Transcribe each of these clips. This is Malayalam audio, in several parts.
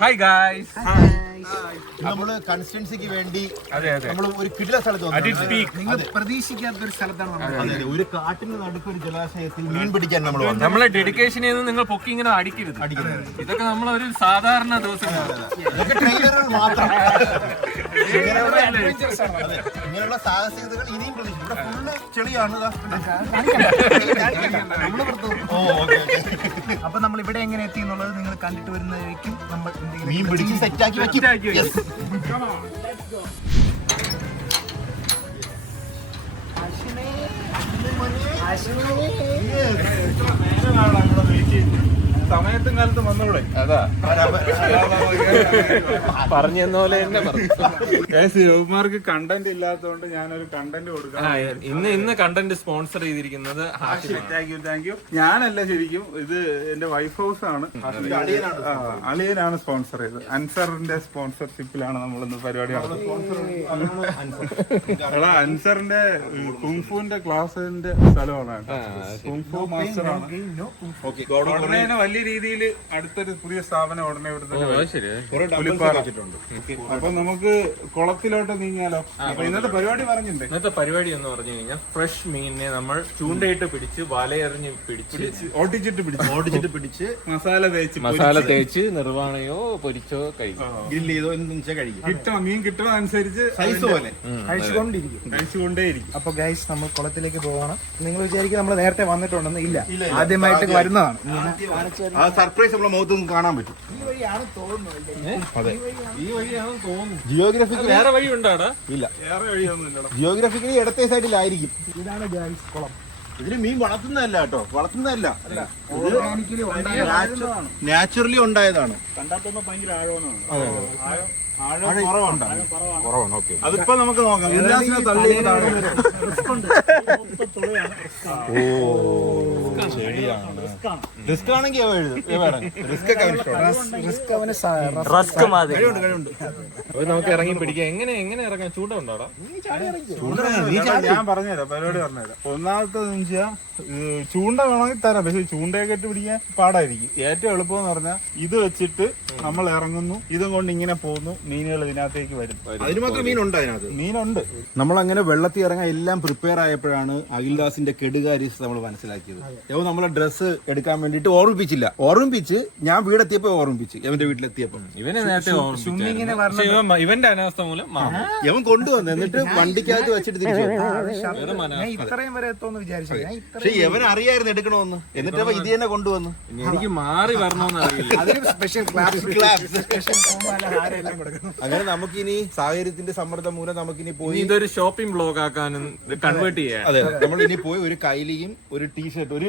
Hi guys. നമ്മള് കൺസിസ്റ്റൻസിക്ക് വേണ്ടി അതെ നമ്മൾ ഒരു കിടില സ്ഥലത്ത് നിങ്ങൾ പ്രതീക്ഷിക്കാത്ത ഒരു സ്ഥലത്താണ്. ഒരു കാട്ടിന് നടുക്ക് ഒരു ജലാശയത്തിൽ മീൻ പിടിക്കാൻ നമ്മൾ വന്നു. നമ്മളെ ഡെഡിക്കേഷനിൽ നിന്ന് നിങ്ങൾ പൊക്കി ഇങ്ങനെ അടിക്കരുത്. ഇതൊക്കെ നമ്മളൊരു സാധാരണ ദിവസം ഇതൊക്കെ ട്രെയിലറുകൾ മാത്രം. ഇങ്ങനെയുള്ള സാഹസികതകൾ ഇനിയും പ്രതീക്ഷിക്കും. ഇവിടെ ഫുള്ള് ചെളിയാണ്. അപ്പൊ നമ്മൾ ഇവിടെ എങ്ങനെ എത്തി എന്നുള്ളത് നിങ്ങൾ കണ്ടിട്ട് വരുന്നതായിരിക്കും. നമ്മൾ മീൻ പിടിച്ച് സെറ്റാക്കി വെക്കും. സമയത്തും കാലത്തും വന്നൂടെ? അതാ പറഞ്ഞ പോലെ തന്നെ യുവമാർക്ക് കണ്ടന്റ് ഇല്ലാത്തതുകൊണ്ട് ഞാനൊരു കണ്ടന്റ് കൊടുക്കാം. ഇന്ന് കണ്ടന്റ് സ്പോൺസർ ചെയ്തിരിക്കുന്നത് താങ്ക് യു. ഞാനല്ല, ശരിക്കും ഇത് എന്റെ വൈഫ് ഹൗസ് ആണ്. അളിയനാണ് സ്പോൺസർ ചെയ്തത്. അൻസറിന്റെ സ്പോൺസർഷിപ്പിലാണ് നമ്മളിന്ന് പരിപാടി നടത്തുന്നത്. അൻസറിന്റെ കുങ്ഫുവിന്റെ ക്ലാസിന്റെ സ്ഥലമാണ്. കുങ്ഫു മാസ്റ്റർ ആണ്. ഉടനെ വലിയ രീതിയിൽ അടുത്തൊരു പുതിയ സ്ഥാപനം ഉടനെ അപ്പൊ നമുക്ക് കുളത്തിലോട്ട് നീങ്ങിയാലോ? അപ്പൊ ഇന്നത്തെ പരിപാടി പറഞ്ഞിട്ടുണ്ട്. ഇന്നത്തെ പരിപാടി എന്ന് പറഞ്ഞു കഴിഞ്ഞാൽ ഫ്രഷ് മീനിനെ നമ്മൾ ചൂണ്ടയിട്ട് പിടിച്ച് വലയെറിഞ്ഞ് പിടിച്ച് ഓടിച്ചിട്ട് പിടിച്ച് മസാല തേച്ച് നിർവ്വാണയോ പൊരിച്ചോ കഴിക്കും. ഗ്രില്ല് ചെയ്തോ എന്ന് കഴിക്കും. മീൻ കിട്ടുന്നതനുസരിച്ച് സൈസ് പോലെ കഴിച്ചുകൊണ്ടേയിരിക്കും. അപ്പൊ ഗൈസ് നമ്മൾ കുളത്തിലേക്ക് പോകണം. നിങ്ങൾ വിചാരിക്കും നമ്മൾ നേരത്തെ വന്നിട്ടുണ്ടെന്ന്. ഇല്ല, ആദ്യമായിട്ട് വരുന്നതാണ്. ആ സർപ്രൈസ് നമ്മളെ മുഖത്തൊന്നും കാണാൻ പറ്റും. ഈ വഴിയാണെന്ന് തോന്നുന്നു. ജിയോഗ്രഫിക്ക് വേറെ വഴി ഉണ്ടാടാ? ഇല്ല, വേറെ വഴിയൊന്നുമില്ല. ജിയോഗ്രഫിക്കലി ഇടത്തെ സൈഡിലായിരിക്കും. ഇതാണ് ഗൈസ് കുളം. ഇതിന് മീൻ വളർത്തുന്നതല്ല കേട്ടോ, വളർത്തുന്നതല്ല, നാച്ചുറലി ഉണ്ടായതാണ്. കണ്ടാൽ ഭയങ്കര ആഴമാണ്. ആഴം കുറവാണ്. അതിപ്പോ നമുക്ക് നോക്കാം. റിസ്ക് ആണെങ്കിൽ നമുക്ക് ഇറങ്ങി പിടിക്കാം. എങ്ങനെ ഇറങ്ങാം? ചൂണ്ട ഉണ്ടാടാ? ഞാൻ പറഞ്ഞുതരാം, പരിപാടി പറഞ്ഞുതരാം. ഒന്നാമത്തെ ചൂണ്ട വേണമെങ്കിൽ തരാം, പക്ഷെ ചൂണ്ടയൊക്കെ ഇട്ട് പിടിക്കാൻ പാടായിരിക്കും. ഏറ്റവും എളുപ്പം എന്ന് പറഞ്ഞാൽ ഇത് വെച്ചിട്ട് നമ്മൾ ഇറങ്ങുന്നു, ഇതും കൊണ്ട് ഇങ്ങനെ പോകുന്നു, മീനുകൾ ഇതിനകത്തേക്ക് വരും. അതിന് മാത്രം മീനുണ്ട്. അതിനകത്ത് മീനുണ്ട്. നമ്മളങ്ങനെ വെള്ളത്തിൽ ഇറങ്ങാൻ എല്ലാം പ്രിപ്പയർ ആയപ്പോഴാണ് അഖിൽദാസിന്റെ കെടുകാര്യസ്ഥ നമ്മൾ മനസ്സിലാക്കിയത്. യവ നമ്മളെ ഡ്രസ്സ് എടുക്കാൻ വേണ്ടിട്ട് ഓർമ്മിപ്പിച്ച് ഞാൻ വീടെത്തിയപ്പോ ഓർമ്മിപ്പിച്ച് യവന്റെ വീട്ടിലെത്തിയപ്പോ ഇവനെ നേരത്തെ ഇവന്റെ അനാവസ്ഥ മൂലം യവൻ കൊണ്ടുവന്നു. എന്നിട്ട് വണ്ടിക്കകത്ത് വെച്ചിട്ട് തിരിച്ചു. ഇത്രയും വരെ എത്തുമെന്ന് വിചാരിച്ചു. പക്ഷെ യവൻ അറിയായിരുന്നു എടുക്കണമെന്ന്. എന്നിട്ട് അവ ഇത് തന്നെ കൊണ്ടുവന്നു. എനിക്ക് മാറി വരണമെന്ന് അറിയില്ല. അങ്ങനെ നമുക്കിനി സാഹചര്യത്തിന്റെ സമ്മർദ്ദം മൂലം നമുക്കിനി പോയി ഇതൊരു ഷോപ്പിംഗ് ബ്ലോഗ് ആക്കാനും കൺവേർട്ട് ചെയ്യാം. അതെ, നമ്മൾ ഇനി പോയി ഒരു കൈലിയും ഒരു ടീഷർട്ട്, ഒരു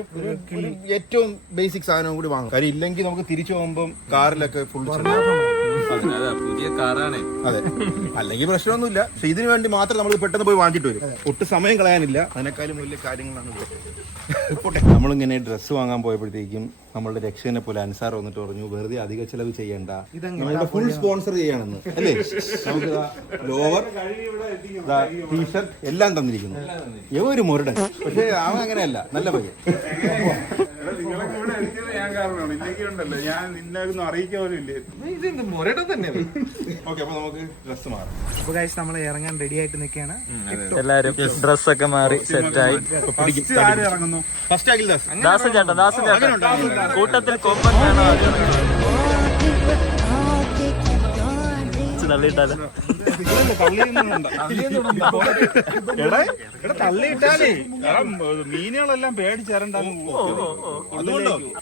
ഏറ്റവും ബേസിക് സാധനവും കൂടി വാങ്ങും. കാര്യം ഇല്ലെങ്കിൽ നമുക്ക് തിരിച്ചു പോകുമ്പോൾ കാറിലൊക്കെ ഫുൾ പുതിയ കാറാണ്. അതെ, അല്ലെങ്കിൽ പ്രശ്നമൊന്നുമില്ല. പക്ഷെ ഇതിനു വേണ്ടി മാത്രം നമ്മൾ പെട്ടെന്ന് പോയി വാങ്ങിച്ചിട്ട് വരും. ഒട്ടും സമയം കളയാനില്ല. അതിനേക്കാളും വലിയ കാര്യങ്ങളാണ് ഇവിടെ. നമ്മളിങ്ങനെ ഡ്രസ്സ് വാങ്ങാൻ പോയപ്പോഴത്തേക്കും നമ്മളുടെ രക്ഷകനെ പോലെ അൻസാർ വന്നിട്ട് പറഞ്ഞു, വെറുതെ അധിക ചെലവ് ചെയ്യണ്ട, നമ്മളുടെ ഫുൾ സ്പോൺസർ ചെയ്യാണെന്ന്. അല്ലേ? നമുക്ക് ലോവർ, ടീഷർട്ട് എല്ലാം തന്നിരിക്കുന്നു. ഒരു മുരടൻ. പക്ഷെ അവൻ അങ്ങനെയല്ല, നല്ല പയ്യൻ. ഞാൻ കാരണമാണ്. ഇല്ലെങ്കിൽ ഉണ്ടല്ലോ, ഞാൻ നിന്നൊന്നും അറിയിക്കാൻ പോലും ഇല്ലായിരുന്നു. മുരട തന്നെ. ഓക്കെ, അപ്പൊ നമുക്ക് ഡ്രസ്സ് മാറാം. അപ്പൊ ഗൈസ് നമ്മൾ ഇറങ്ങാൻ റെഡി ആയിട്ട് നിൽക്കുകയാണ്. എല്ലാരും ഡ്രസ്സൊക്കെ മാറി സെറ്റായി. ആര് ഇറങ്ങുന്നു? ഫസ്റ്റ് അഖിൽദാസ്. ദാസൻ ചേട്ടൻ കൂട്ടത്തിൽ കൊമ്പൻ തള്ളിയിട്ടാലോ? തള്ളിയിട്ടാലേ മീനുകളെല്ലാം പേടിച്ചരണ്ടാകും.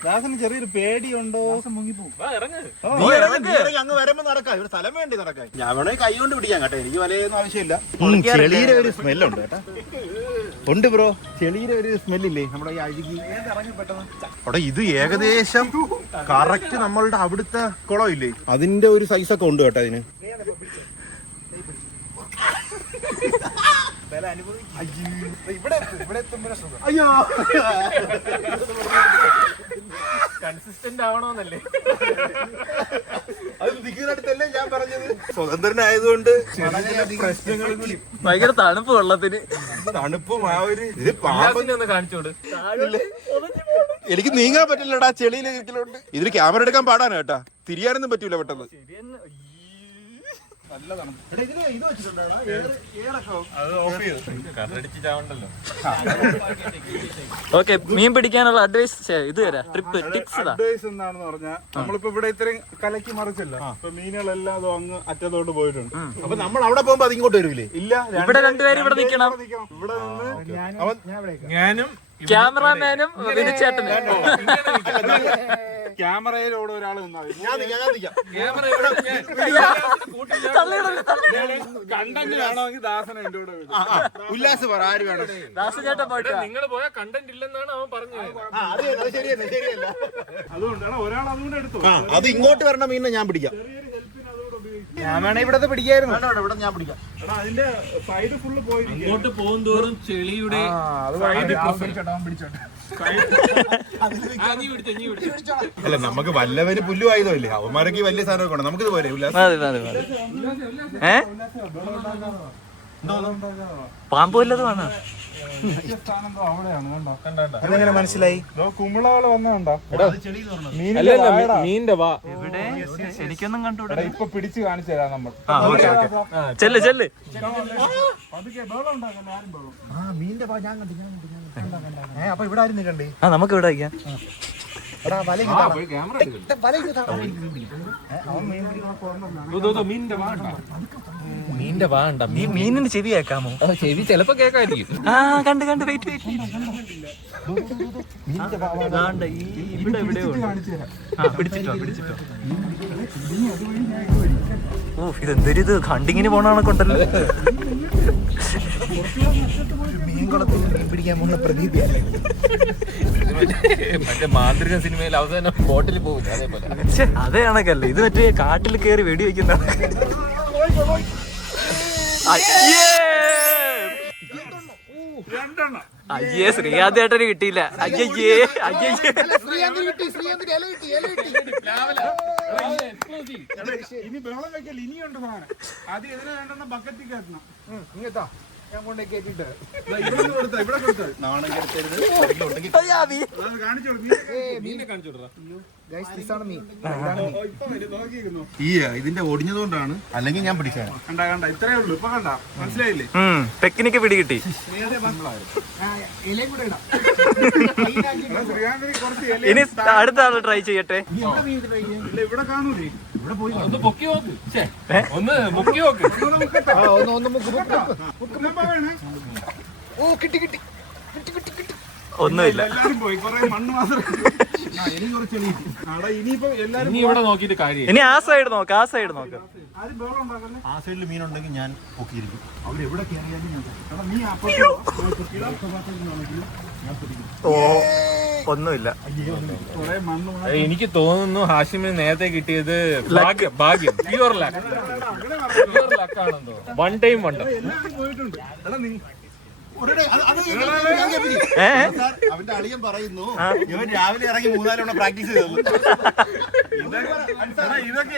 ദാസന് ചെറിയൊരു പേടിയുണ്ടോ? അങ്ങ് വരുമ്പോ നടക്കാം. ഇവിടെ സ്ഥലം വേണ്ടി നടക്കാൻ. ഞാൻ വേണമെങ്കിൽ കൈ കൊണ്ട് പിടിക്കാൻ കേട്ടോ, എനിക്ക് വലയൊന്നും ആവശ്യമില്ല. ചെളിയുടെ ഒരു സ്മെല്ലുണ്ട് കേട്ടാ. ഉണ്ട് ബ്രോ, ചെളിയുടെ ഒരു സ്മെല്ലില്ലേ നമ്മുടെ ഈ അഴുകി. അവിടെ ഇത് ഏകദേശം കറക്റ്റ് നമ്മളുടെ അവിടുത്തെ കുളം ഇല്ലേ, അതിന്റെ ഒരു സൈസൊക്കെ ഉണ്ട് കേട്ടോ അതിന്. അയ്യോ, കൺസിസ്റ്റന്റ് ആവണോന്നല്ലേ? അത് നിൽക്കുന്നിടത്തല്ലേ ഞാൻ പറഞ്ഞത്. സ്വതന്ത്രനായതുകൊണ്ട് ഭയങ്കര തണുപ്പ് വെള്ളത്തിന്. തണുപ്പും ആ ഒരു ഒന്ന് കാണിച്ചോട്. എനിക്ക് നീങ്ങാൻ പറ്റില്ലടാ ചെളിയിൽ ഇരിക്കലുണ്ട്. ഇതിൽ ക്യാമറ എടുക്കാൻ പാടാണ് കേട്ടാ. തിരിയാനൊന്നും പറ്റൂല പെട്ടെന്ന്. ഓക്കെ, മീൻ പിടിക്കാനുള്ള അഡ്വൈസ് ഇത് തരാം. ട്രിപ്പ് ടിപ്സ് അഡ്വൈസ് എന്താണെന്ന് പറഞ്ഞാൽ നമ്മളിപ്പോ ഇവിടെ ഇത്രയും കലക്കി മറിച്ചല്ലോ, ഇപ്പൊ മീനുകളെല്ലാം അതും അങ്ങ് അറ്റത്തോട്ട് പോയിട്ടുണ്ട്. അപ്പൊ നമ്മൾ അവിടെ പോകുമ്പോ അത് ഇങ്ങോട്ട് വരൂലേ? ഇല്ല, ഇവിടെ രണ്ടുപേരും ഇവിടെ നിൽക്കണം. ഇവിടെ നിന്ന് ഞാനും ക്യാമറാമാനും ചേട്ടനും. ക്യാമറയിലൂടെ ഒരാൾ നിന്നാൽ കണ്ടന്റ് വേണമെങ്കിൽ ദാസന എന്റെ കൂടെ വരും. ഉല്ലാസ് പറ, ആര് വേണം? ദാസചേട്ടൻ പോയിട്ട് നിങ്ങൾ പോയാൽ കണ്ടന്റ് ഇല്ലെന്നാണ് അവൻ പറഞ്ഞത്. ശരിയല്ല. അതുകൊണ്ടാണ് ഒരാൾ അതുകൊണ്ട് എടുത്തു. അത് ഇങ്ങോട്ട് വരണ മീനിനെ ഞാൻ പിടിക്കാം. ഞാൻ വേണേ ഇവിടത്തെ പിടിക്കായിരുന്നു. ഇവിടെ ഞാൻ പിടിക്കാം. അതിന്റെ സൈഡ് ഫുള്ള് പോയി. ഇങ്ങോട്ട് പോകും തോറും ചെളിയുടെ അല്ല, നമുക്ക് വല്ലവര് പുല്ലു ആയതല്ലേ, അവന്മാരൊക്കെ വലിയ സാധനമൊക്കെ ഉണ്ട്. നമുക്കിത് പോരെ ഉല്ലാസ്? പാമ്പ് വല്ലതുമാണ്. അതെങ്ങനെ മനസ്സിലായി? കുമ്പളകള് വന്നോണ്ടോ മീനിന്റെ വാ ഇവിടെ എനിക്കൊന്നും കണ്ടുകൂടാ. ഇപ്പൊ പിടിച്ച് കാണിച്ചു തരാം നമ്മൾ. ചെല്ല് ചെല്ല്. മീനിന്റെ ഭാഗം ഞാൻ കണ്ടു. അപ്പൊ ഇവിടെ ആരും നിൽക്കണ്ടേ? നമുക്ക് ഇവിടെ വയ്ക്കാം. മീനിന്റെ വാ ഉണ്ട. നീ മീനിന് ചെവി കേൾക്കാമോ? ചെവി ചിലപ്പോ കേൾക്കായിരിക്കും. കണ്ട് വെയിറ്റ് ഇവിടെ എവിടെയോ പിടിച്ചിട്ടോ. ഓ, ഇതെന്തൊരിത് കണ്ടിങ്ങിന് പോണാണ് കൊണ്ടല്ലോ. മീൻകുളത്തിൽ മീൻ പിടിക്കാൻ പോകുന്ന പ്രതീതി. മറ്റേ മാന്ത്രിക സിനിമയിൽ അവസാനം ബോട്ടിൽ പോകും അതേപോലെ. അതേ കണക്കല്ലേ ഇത്, മറ്റേ കാട്ടിൽ കയറി വെടി വെക്കുന്ന. അയ്യേ, ശ്രീയാദേട്ടന് കിട്ടിയില്ല. അയ്യേ ഇനി ബഹളം വെക്കൽ ഇനിയുണ്ട് സാധനം. അത് ഇതിന് വേണ്ടെന്ന ബക്കറ്റിൽ കയറ്റണം. ഇങ്ങത്താ ഞാൻ കൊണ്ടേ കേട്ടിട്ട് ഇവിടെ കൊടുത്താൽ നാണം കെടുത്തരുത്. കാണിച്ചു കൊടുക്കാം. ഈ ഇതിന്റെ ഒടിഞ്ഞതുകൊണ്ടാണ്, അല്ലെങ്കിൽ ഞാൻ പിടിക്കാൻ. കണ്ട ഇത്രേ ഉള്ളൂ. ഇപ്പൊ കണ്ട മനസ്സിലായില്ലേ? ടെക്നിക്ക് പിടി കിട്ടി. ഇനി അടുത്ത ആള് ട്രൈ ചെയ്യട്ടെ. ഇവിടെ കാണൂലേ? ഒന്ന് പൊക്കി നോക്ക്. ഒന്ന് മുക്കി നോക്ക്. ഓ കിട്ടി കിട്ടി. ഒന്നുമില്ല. എല്ലാരും പോയി, കൊറേ മണ്ണ് മാത്രം. ഇനിയിപ്പോ എല്ലാരും ഇനി ഇവിടെ നോക്കിയിട്ട് കാര്യം. ഇനി ആ സൈഡ് നോക്ക്, ആ സൈഡ് നോക്ക്. ആരും ബഹളം ഉണ്ടാക്കല്ലേ. ആ സൈഡിൽ മീനുണ്ടെങ്കിൽ ഞാൻ പൊക്കിയിരിക്കും. അവരെവിടെ കയറിയാലും ഞാൻ നീ ഓ, ഒന്നുമില്ല. കൊറേ മണ്ണ് എനിക്ക് തോന്നുന്നു ഹാഷിമിന് നേരത്തെ കിട്ടിയത് ഭാഗ്യം. പ്യുവർ ലക്കാണെന്തോ. One time wonder. പോയിട്ടുണ്ട്. എടാ നീ അവന്റെ അളിയൻ പറയുന്നു ഇവൻ രാവിലെ ഇറങ്ങി 3-4 തവണ പ്രാക്ടീസ് ചെയ്തു. ഇതൊക്കെ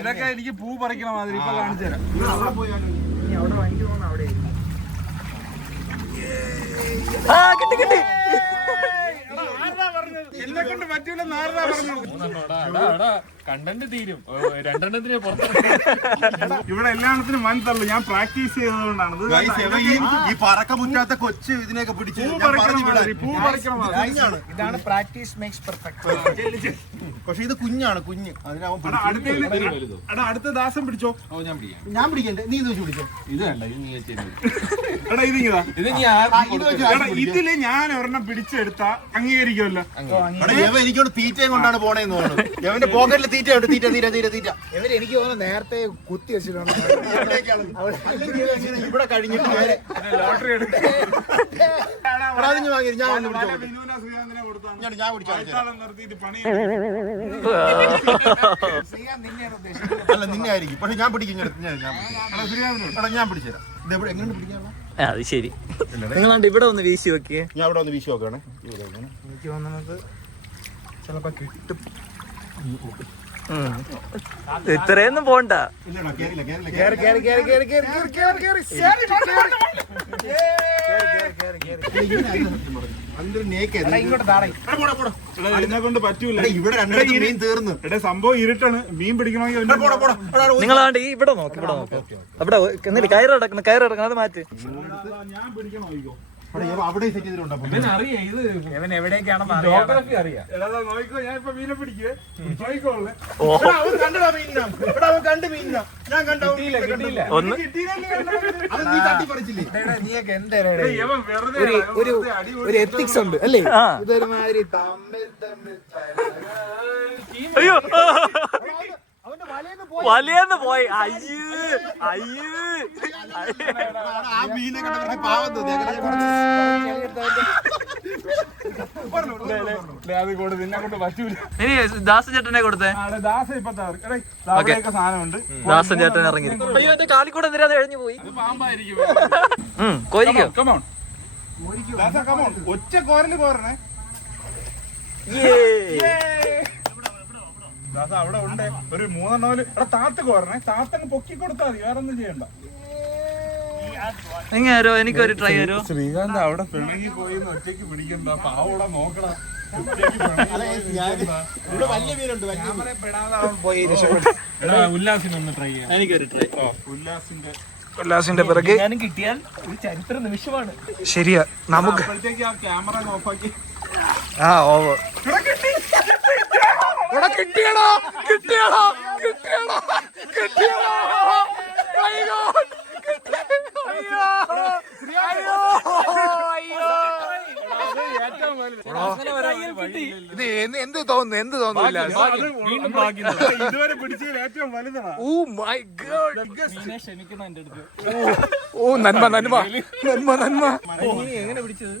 ഇതൊക്കെ എനിക്ക് പൂ പറിക്കണ മാതിരി ഇപ്പൊ കാണിച്ചു തരാം. കിട്ടി കിട്ടി. എന്നെ കൊണ്ട് പറ്റൂലെന്ന് ആരാ പറഞ്ഞു? കണ്ടന്റ് തീരും. 2 പുറത്ത്. ഇവിടെ എല്ലാത്തിനും വൻ തള്ളു. ഞാൻ പ്രാക്ടീസ് ചെയ്തതുകൊണ്ടാണ്. ഈ പറക്ക മുറ്റാത്ത കൊച്ചു ഇതിനെയൊക്കെ പിടിച്ച് ഇതാണ് പ്രാക്ടീസ് മേക്സ് പെർഫെക്റ്റ്. പക്ഷെ ഇത് കുഞ്ഞാണ്, കുഞ്ഞ്. അതിനാവും അടുത്ത ദാസം പിടിച്ചോ. ഞാൻ പിടിക്കാം. ഞാൻ പിടിക്കണ്ടേ? നീ ഇത് വെച്ച് പിടിച്ചോ. ഇത് വേണ്ട, ഇത് നീ വെച്ചിരുന്നു. എടാ ഇതിങ്ങതാ. ഇത് നീ ആർക്കും ഇതില് ഞാൻ ഒരെണ്ണം പിടിച്ചെടുത്ത അംഗീകരിക്കുമല്ലോ. എനിക്കോട് തീറ്റയും കൊണ്ടാണ് പോണേന്ന് തോന്നുന്നു. എവന്റെ പോക്കറ്റിൽ തീറ്റ ഉണ്ട്. തീറ്റ തീറ്റ തീറ്റ തീറ്റ ഇവര് എനിക്ക് തോന്നുന്നു നേരത്തെ കുത്തി വെച്ചിട്ടുണ്ട്. ഇവിടെ കഴിഞ്ഞിട്ട് ലോട്ടറി എടുത്ത് ഞാൻ പിടിച്ചാൽ നിർത്തിയിട്ട് പണി അല്ല നിന്നെ ആയിരിക്കും. പക്ഷെ ഞാൻ പിടിക്കും. ഞാൻ പിടിച്ചുതരാം. ഇത് എവിടെ എങ്ങനെ പിടിക്കാനുള്ള? അത് ശരി. നിങ്ങളാണ്ട് ഇവിടെ ഒന്ന് വീശി വെക്കേ. ഞാൻ ഇവിടെ ഒന്ന് വീശി നോക്കുകയാണ്. എനിക്ക് തോന്നുന്നത് ചിലപ്പോ കിട്ടും. ഇത്രയൊന്നും പോണ്ട. ഇല്ലടാ, കേറില്ല, കേറില്ല, കേറി, കേറി, കേറി, കേറി, കേറി, കേറി, കേറി, കേറി. അതൊരു naked. എടാ, ഇങ്ങോട്ട് താടേ. എടാ, ഇതിനെ കൊണ്ട് പറ്റൂല. എടാ, ഇവിടെ രണ്ടിടത്ത് മീൻ തീർന്നു. എടാ, സംഭവം ഇരുട്ടാണ്. മീൻ പിടിക്കണമെങ്കിൽ എടാ, പോടാ, പോടാ. എടാ, എടാ, നിങ്ങളാണ്ട് ഇവിടെ നോക്ക്, ഇവിടെ നോക്ക്. അവിടെ എന്നിട്ട് കയറ് കിടക്കണം, അത് മാറ്റ്. ഞാൻ പിടിക്കണോ ഇതോ? എടാ, ഇവ അവിടെ സെറ്റ് ചെയ്തിട്ടുണ്ടോ? അറിയാം ഇത് ഇവൻ എവിടേക്കാണെന്ന് ജോഗ്രഫി അറിയാം. എടാ, നോക്കിക്കോ, ഞാൻ ഇപ്പൊ മീനെ പിടിക്കുവേ. നോക്കിക്കോളെ. എടാ, അവൻ കണ്ടടാ മീനിനെ. എടാ, അവൻ കണ്ട് മീനിനെ. ഞാൻ കണ്ടു. കിട്ടിയില്ല. ഒന്ന് അത് നീ തട്ടി പറിച്ചില്ലേ? നീയൊക്കെ എന്താ ഇവൻ വെറുതെ ഒരു എത്തിക്സ് ഉണ്ട് അല്ലേ? ആ. ഇതൊരുമാതിരി അയ്യോ അവന്റെ വലയെന്ന് വലിയെന്ന് പോയി. അയ്യേ അയ്യേ. ആ മീനെ കണ്ടവർക്ക് പാവം തോന്നി. അങ്ങനെ ഞാൻ അത് കൊണ്ട് നിന്നെ കൊണ്ട് പറ്റൂല. ഇനി ദാസൻ ചേട്ടനെ കൊടുത്തേ. ആടെ ദാസ ഇപ്പൊ അവിടെയൊക്കെ സാധനമുണ്ട്. ദാസൻ ചേട്ടൻ ഇറങ്ങി. അയ്യോ എന്റെ കാലിക്കൂടെ എന്തിനാ കഴിഞ്ഞു പോയി. കോരിക്കോ. കമോൺ ദാസ, കമോൺ. ഒറ്റ കോരല് കോരണേ. ദാസ അവിടെ ഉണ്ട് ഒരു 3 എടാ, താത്ത് കോരണേ. താത്തങ്ങ് പൊക്കി കൊടുത്താൽ മതി, വേറെ ഒന്നും ചെയ്യണ്ട. എങ്ങനെയാരോ എനിക്കൊരു ട്രൈ തരോ. ശ്രീകാന്ത് അവിടെ പിണങ്ങി പോയി ഒറ്റയ്ക്ക് പിടിക്കണ്ട. പാവോടെ നോക്കടാ. ഇവിടെ വലിയ മീനുണ്ട്, വലിയ മീൻ. പോയി രക്ഷപ്പെട്ടു. ഉല്ലാസിനൊന്ന് ട്രൈ ചെയ്യാം. എനിക്കൊരു ട്രൈ. ഉല്ലാസിന്റെ പിറകെ ഞാനും കിട്ടിയാൽ ഒരു ചരിത്ര നിമിഷമാണ്. ശരിയാ. നമുക്ക് അപ്പോഴത്തേക്ക് ആ ക്യാമറ ഓഫാക്കി. ആ ഓവർ. എടാ, കിട്ടിയടാ, കിട്ടിയടാ, കിട്ടിയടാ, കിട്ടിയടാ. My God. അയ്യോ, അയ്യോ, അയ്യോ. ഇത് എന്ത് തോന്നുന്നു, എന്ത് തോന്നുന്നില്ല. ഇതുവരെ പിടിച്ചതിൽ ഏറ്റവും വലുതാണ്. Oh my god. ക്ഷമിക്കുന്ന എന്റെ അടുത്ത്. ഓ നന്മ, നന്മ, നന്മ, നന്മ. എങ്ങനെ പിടിച്ചത്?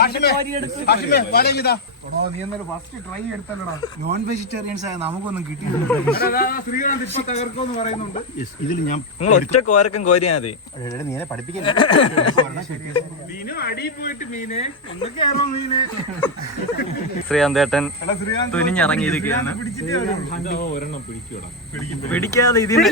ഹാഷിമേ, വല ഇതാ. നീ എന്നൊരു ഫസ്റ്റ് ട്രൈ എടുത്തല്ലടാ. നോൺ വെജിറ്റേറിയൻസ് ആയ നമുക്കൊന്നും കിട്ടിയില്ല. ശ്രീകാന്ത് ഇപ്പൊ തകർക്കോന്ന് പറയുന്നുണ്ട്. ഇതിൽ ഞാൻ നിങ്ങൾ ഒറ്റ കോരക്കം കോരിയാ മതി. നീനെ പഠിപ്പിക്കില്ല. മീനും അടിയിൽ പോയിട്ട് മീനെ ഒന്ന് കയറോ മീനെ. ശ്രീകാന്തേട്ടൻ എടാ, ശ്രീകാന്ത് തുനിഞ്ഞിറങ്ങിയിരിക്കുകയാണ്. പിടിച്ചിട്ടേ വരുള്ളൂ. ഒരെണ്ണം പിടിക്കൂടാ. പിടിക്കാതെ ഇതിന്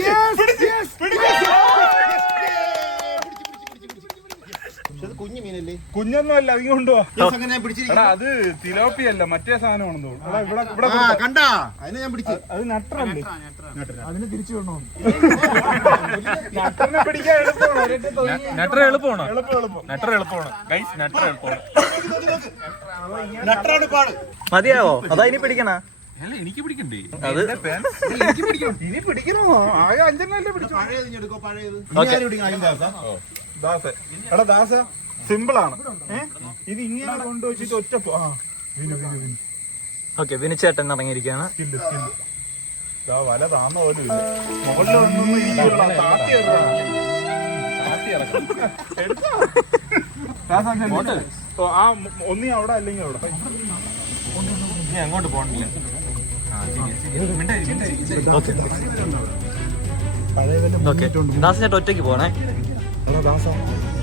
കുഞ്ഞു മീനല്ലേ? കുഞ്ഞൊന്നും അല്ല, അതിങ്ങ് കൊണ്ടുപോവാ. അങ്ങനെ ഞാൻ പിടിച്ചിരിക്കുന്നു. എടാ, അത് തിലോപ്പി അല്ല, മറ്റേ സാധനമാണെന്ന് തോന്നുന്നു. എടാ, ഇവിടെ ഇവിടെ ആ, കണ്ടാ? അതിനെ ഞാൻ പിടിച്ചു. അത് നട്ടറല്ലേ? അതിന് തിരിച്ചു വിടണോ? നട്ടറിനെ പിടിക്കാൻ എളുപ്പമാണ്. നട്ടർ എളുപ്പമാണോ? എളുപ്പം. നട്ടർ എളുപ്പമാണ് ഗൈസ്, നട്ടർ എളുപ്പമാണ്. നട്ടറാണ് പാട്. മതിയാവോ? അതാ ഇനി പിടിക്കണ. അല്ല, എനിക്ക് പിടിക്കണ്ടേ? അത് ഇനി പിടിക്കണോ? ആകെ 5 പിടിച്ചു. പഴയത് ഇനി എടുക്കോ, പഴയത്. ഓക്കേ. ഇനി ആരും പിടിക്കണം, അതിന്റെ അവസ്ഥ. ദാസ, എടാ ദാസ, സിമ്പിൾ ആണ്. ഇത് ഇങ്ങനെ കൊണ്ടുവച്ചിട്ട് ഒറ്റ ഓക്കെ. വിനിച്ചേട്ടൻ ഇറങ്ങിയിരിക്കുകയാണ്. വല താന്ന പോലും ഇല്ല. മുകളിലൊന്നും ഇരിക്കുള്ള താത്തി ഒന്നി അവിടെ അല്ലെങ്കിൽ അവിടെ. ഇനി അങ്ങോട്ട് പോകണില്ല. Okay okay. ദാസൻ ചേട്ടൻ ഒറ്റയ്ക്ക് പോണേ. എടാ ദാസ,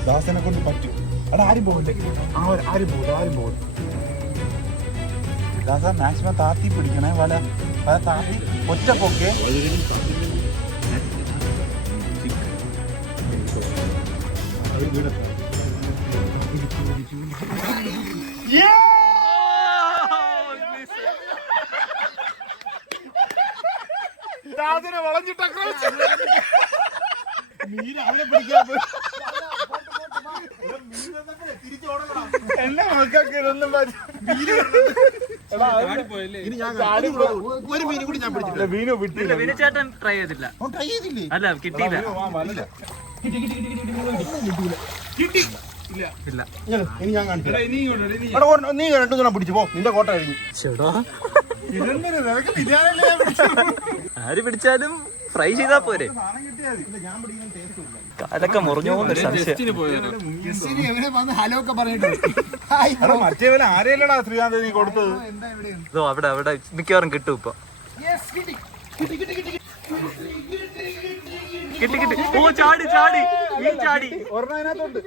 ദാസനെ കൊണ്ട് പറ്റും. എടാ, ആരും പോകില്ലേ? ആരും പോകില്ല. ദാസ, മാക്സിമം താത്തി പിടിക്കണേ. വല താത്തി ഒറ്റ പൊക്കെ. ദാസനെ വളഞ്ഞിട്ട് മീൻ അവനെ പിടിക്കാൻ പോയി. എന്നെ മക്കൾക്ക് ഇതൊന്നും ഇനി ഞാൻ ഒരു മീൻ കൂടി ഞാൻ പിടിച്ചിട്ടില്ല. വീണു വിട്ടില്ല. വിനിച്ചേട്ടൻ ട്രൈ ചെയ്തില്ല. അവൻ ട്രൈ ചെയ്തില്ലേ? അല്ല, കിട്ടിയില്ല. ഇനി ഞാൻ കാണിച്ചു. നീ 2 പിടിച്ചു പോ, നിന്റെ കോട്ട കഴിഞ്ഞു. ചേട്ടാ, ഇതെന്തിനു നിനക്ക് ബിരിയാണി ആര് പിടിച്ചാലും ഫ്രൈ ചെയ്താ പോരെ. കാലൊക്കെ മുറിഞ്ഞോന്നൊരു സംശയം. എവിടെ വന്ന് ഹലോ ഒക്കെ പറഞ്ഞിട്ട് മറ്റേ പോലെ ആരെയല്ലടാ ശ്രീകാന്ത് നീ കൊടുത്തത്. ഇതോ അവിടെ അവിടെ മിക്കവാറും കിട്ടും ഇപ്പൊ. കിട്ടി കിട്ടി. ഓ, ചാടി ചാടി. ഈ ചാടി ഒരെണ്ണം അതിനകത്തുണ്ട്.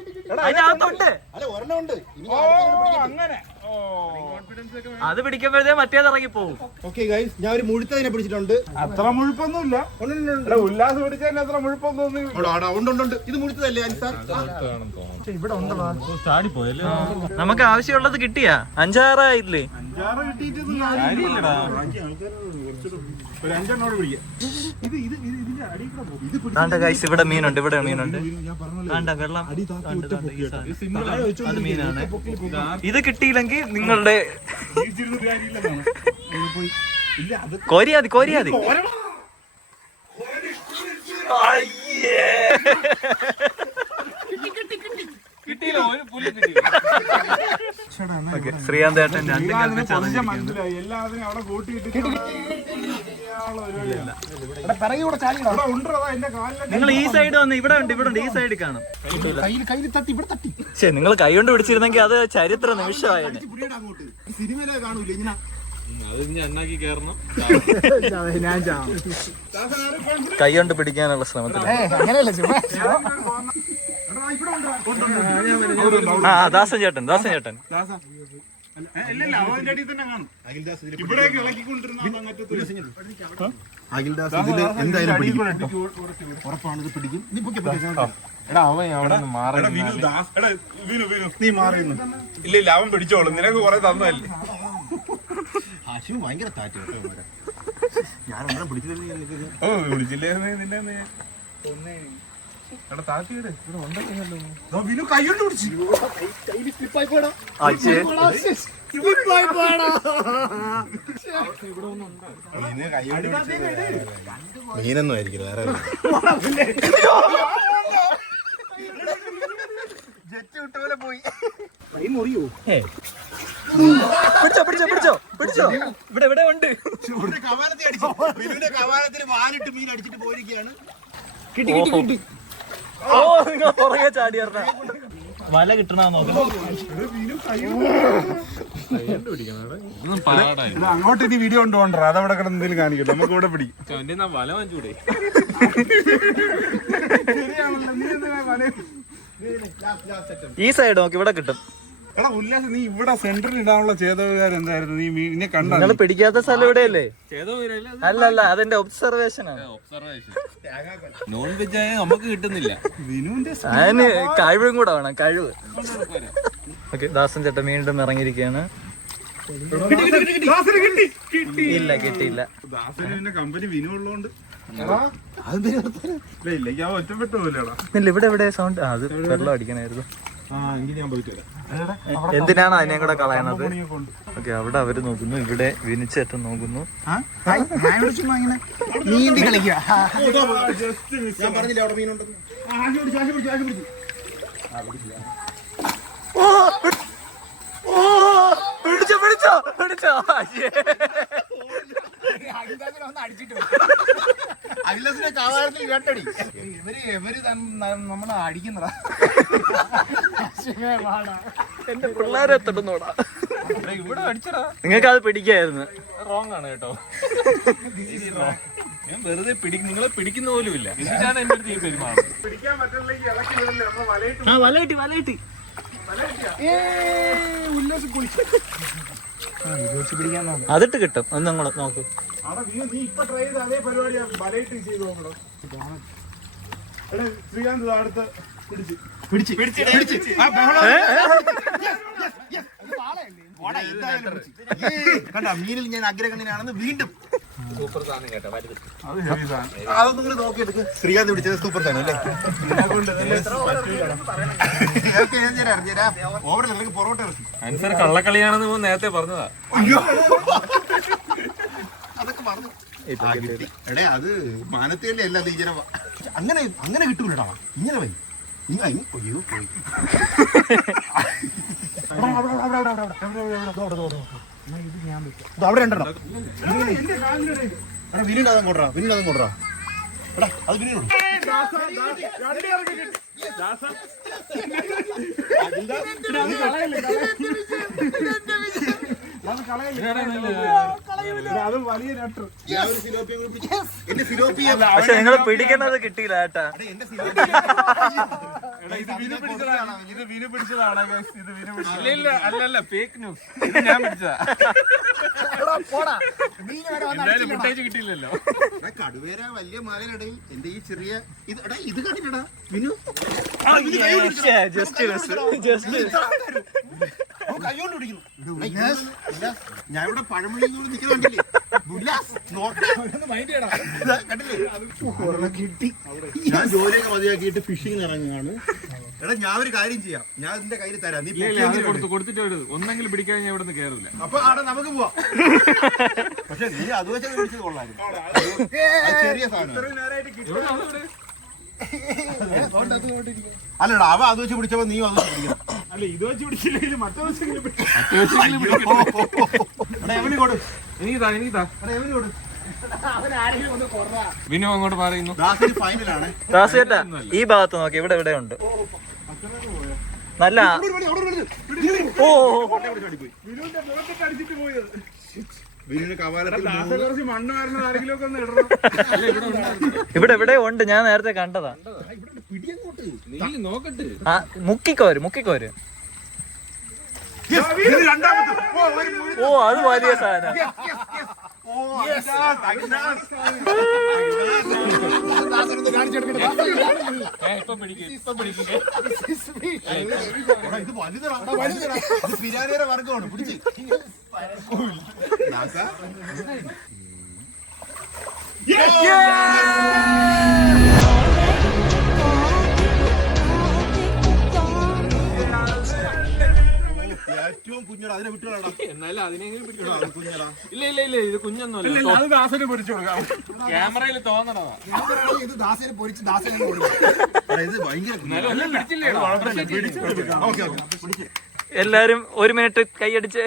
അതിനകത്തുണ്ട്. അല്ല, ഒരെണ്ണം ഉണ്ട്. ഇനി ഓ, അങ്ങനെ. ഓ, അത് പിടിക്കുമ്പോഴേ മറ്റേത് ഇറങ്ങി പോകും. ഓക്കെ ഗൈസ്, ഞാൻ ഒരു മുഴുത്തതിനെ പിടിച്ചിട്ടുണ്ട്. അത്ര മുഴുപ്പൊന്നുമില്ല. ഉല്ലാസ് പിടിച്ചതിന് അത്ര മുഴുപ്പൊന്നും. ഉണ്ട്. ഇത് മുഴുത്തതല്ലേ അൻസാർ? നമുക്ക് ആവശ്യമുള്ളത് കിട്ടിയാ? 5-6 അഞ്ചാറ് കിട്ടിയിട്ടൊന്നും കാര്യമില്ലടാ. ഒരു 5 പിടിക്കാം. ഇതിന്റെ അടി കൂടെ പോകും. ഗൈസ് ഇവിടെ മീനുണ്ട്, ഇവിടെ മീനുണ്ട്. വെള്ളം അത് മീനാണ്. ഇത് കിട്ടിയില്ലെങ്കിൽ നിങ്ങളുടെ കോരിയാതി. ശ്രീകാന്തേട്ടൻ 2 മനസ്സിലായി. എല്ലാത്തിനും അവിടെ കൂട്ടിയിട്ട് നിങ്ങൾ ഈ സൈഡ് വന്ന് ഇവിടെ ഉണ്ട്. ഈ സൈഡിൽ കാണും. ശരി, നിങ്ങൾ കൈ കൊണ്ട് പിടിച്ചിരുന്നെങ്കിൽ അത് ചരിത്ര നിമിഷമായേനെ. സിനിമയിലെ കാണൂല ഇങ്ങനെ. കൈ കൊണ്ട് പിടിക്കാനുള്ള ശ്രമത്തിൽ ദാസൻ ചേട്ടൻ അഖിൽദാസ് ഇതില് എന്തായാലും പിടിക്കും. ഉറപ്പാണ് ഇത് പിടിക്കും. നീ മാറിയുന്നു. ഇല്ല അവൻ പിടിച്ചോളും. നിനക്ക് കുറെ തന്നതല്ലേ. ഹാഷിം ഭയങ്കര താറ്റ് കേട്ടോ. ഞാൻ പിടിച്ചില്ലേ പിടിച്ചില്ലേ നിന്നെ താത്തിയുടെ കൈകൊണ്ട് പിടിച്ചു. മീനൊന്നും ആയിരിക്കില്ല, വേറെ ജെറ്റ് വിട്ട പോലെ പോയി. പിടിച്ചോ. ഇവിടെ ഉണ്ട്. കവാലത്തിൽ വാലിട്ട് മീൻ അടിച്ചിട്ട് പോയിരിക്കുകയാണ്. കിട്ടി. ഓ, നിങ്ങൾ പുറകെ ചാടി വല കിട്ടണ അങ്ങോട്ട് ഇനി വീഡിയോ കൊണ്ടുപോകണ്ട. അതവിടെ കിടന്ന് എന്തെങ്കിലും കാണിക്കട്ടെ. നമുക്ക് ഇവിടെ പിടിക്കും. വല വാങ്ങിച്ചൂടെ? ഈ സൈഡ് നോക്കി, ഇവിടെ കിട്ടും. എടാ ഉല്ലാസ്, നീ ഇവിടെ സെന്ററിൽ ഇടാനുള്ള ചേതവുകാരൻ എന്തായിരുന്നു? നീ മീനിനെ കണ്ട നിങ്ങൾ പിടിക്കാത്ത സ്ഥലം ഇവിടെയല്ലേ? അല്ല, അതിന്റെ ഒബ്സർവേഷൻ ആണ്. നോൺ വെജ് ആയ നമുക്ക് കിട്ടുന്നില്ല. അതിന് കഴിവും കൂടെ വേണം, കഴിവ്. ഓക്കെ, ദാസൻ ചേട്ടൻ വീണ്ടും ഇറങ്ങിയിരിക്കുകയാണ്. ഇല്ല, കിട്ടിയില്ല. ദാസന് കമ്പനി വിനു ഉള്ളതുകൊണ്ട് ഇല്ലെങ്കിൽ അവ ഒറ്റപ്പെട്ടു പോലെയാടാ. ഇല്ല, ഇവിടെ സൗണ്ട്. അത് വെള്ളം അടിക്കണായിരുന്നു. എന്തിനാണ് അതിനെ കൂടെ കളയണത്? ഓക്കെ, അവിടെ അവര് നോക്കുന്നു, ഇവിടെ വിനിച്ചേട്ടൻ നോക്കുന്നു. നീന്തി കളിക്കുക. ഞാൻ പറഞ്ഞില്ല അവിടെ മീനുണ്ടെന്ന്. പിടിച്ചോ. അഖിൽദാസിനെ കാവാലത്തിൽ കേട്ടടി. ഇവര് നമ്മളെ അടിക്കുന്നതാ. എന്റെ പിള്ളേരെ തൊടുന്നോടാ. ഇവിടെ അടിച്ചടാ. നിങ്ങൾക്ക് അത് പിടിക്കായിരുന്നു. റോങ് ആണ് കേട്ടോ. ഞാൻ വെറുതെ നിങ്ങളെ പിടിക്കുന്ന പോലും ഇല്ല. എന്തിനാണ് എന്റെ അടുത്ത് ഈ പെരുമാറുന്നത്? പിടിക്കാൻ പറ്റില്ലെങ്കിൽ ഇളക്കി വിടല്ലേ. നമ്മളെ വലയിട്ട്. അതിട്ട് കിട്ടും. ഒന്ന് നിങ്ങൾ നോക്കൂ. നീ ഇപ്പൊ ട്രൈ ചെയ്ത അതേ പരിപാടിയാണ്. വലയിട്ട് ചെയ്ത് നോക്കണം. ശ്രീകാന്ത് അടുത്ത് പിടിച്ച് കണ്ട മീനിൽ ഞാൻ അഗ്രഗണ്യനാണെന്ന് വീണ്ടും. സൂപ്പർ സാധനം കേട്ടോ, വലുത്. അതൊന്നും കൂടി നോക്കിയെടുക്ക്. ശ്രീകാന്ത് പിടിച്ചത് സൂപ്പർ സാധനം അല്ലേ? ഓവറിൽ നിനക്ക് പൊറോട്ട ഇറക്കി. അൻസർ കള്ളക്കളിയാണെന്ന് നേരത്തെ പറഞ്ഞതാ. അയ്യോ, അതൊക്കെ മറന്നു. എടേ, അത് മാനത്തേലേ അല്ല തീജനവ. അങ്ങനെ കിട്ടൂലടാ. ഇങ്ങനെ വൈ. അയ്യോ പോയി. അവിടെ ഉണ്ടോ? വിനീടം കൊണ്ടാ. എടാ, അത് വിനീടും. പക്ഷെ നിങ്ങൾ പിടിക്കുന്നത് കിട്ടിയില്ല ഏട്ടാ. ഇത് വിന് പിടിച്ചതാണ് guys. ഇത് വിന് പിടിച്ചതാണ്. ഇല്ല അല്ലല്ല ഫേക്ക് ന്യൂസ്. ഇത് ഞാൻ പിടിച്ചതാ. എന്തായാലും ഫുട്ടേജ് കിട്ടിയില്ലല്ലോ. കടുവേര വലിയ മാലയിടയിൽ എന്റെ ഈ ചെറിയ ഇത് കണ്ടില്ലടാ വിനു കൈകൊണ്ട് പിടിക്കുന്നു. ഞാൻ ഇവിടെ പഴമൊഴി നിൽക്കുന്നുണ്ടല്ലേ ഞാൻ ജോലിയൊക്കെ മതിയാക്കിയിട്ട് ഫിഷിംഗ് ഇറങ്ങുകയാണ്. എടാ ഞാൻ ഒരു കാര്യം ചെയ്യാം, ഞാൻ ഇതിന്റെ കയ്യിൽ തരാം, നീ കൊടുത്തിട്ട് ഒന്നെങ്കിലും പിടിക്കാൻ ഞാൻ ഇവിടെ നിന്ന് കയറില്ല. അപ്പൊ അവിടെ നമുക്ക് പോവാം. പക്ഷെ നീ അത് വെച്ചാൽ പിടിച്ചത് കൊള്ളായിരുന്നു. ചെറിയ സാധനം അല്ലടാ, അവ അത് വെച്ച് പിടിച്ചപ്പോ നീ അത് വെച്ച് പിടിക്കണം. അല്ല ഇത് വെച്ച് പിടിച്ചില്ലെങ്കിൽ മറ്റേ വെച്ചെങ്കിലും വിനു അങ്ങോട്ട് പറയുന്നു. ഫൈനലാണ്. ദാസേട്ടാ ഈ ഭാഗത്ത് നോക്കി, ഇവിടെ ഇവിടെ ഉണ്ട് നല്ല. ഓ കുറച്ച് മണ്ണ് വരുന്നത് ആരെങ്കിലും ഒക്കെ ഒന്ന് ഇടണം. ഇവിടെ ഇവിടെ ഉണ്ട്, ഞാൻ നേരത്തെ കണ്ടതാ. നോക്കട്ടെ. ആ മുക്കിക്കോര്. ഓ അത് വലിയ സാധനം. ഇത് വലുതാണ്, പിരാനേരെ വർഗമാണ്. പിടിച്ച് ഏറ്റവും കുഞ്ഞടാ, അതിനെ വിട്ടുകളാ. എന്നാലും അതിനെങ്കിലും കുഞ്ഞടാ. ഇല്ല ഇത് കുഞ്ഞൊന്നുമല്ല. അത് ദാസന് പൊരിച്ചു കൊടുക്കാം. ക്യാമറയിൽ തോന്നണതാ. ഇത് ദാസനെ പൊരിച്ച് ദാസനെ ഇത് ഭയങ്കര എല്ലാരും 1 മിനിറ്റ് കൈയടിച്ച്.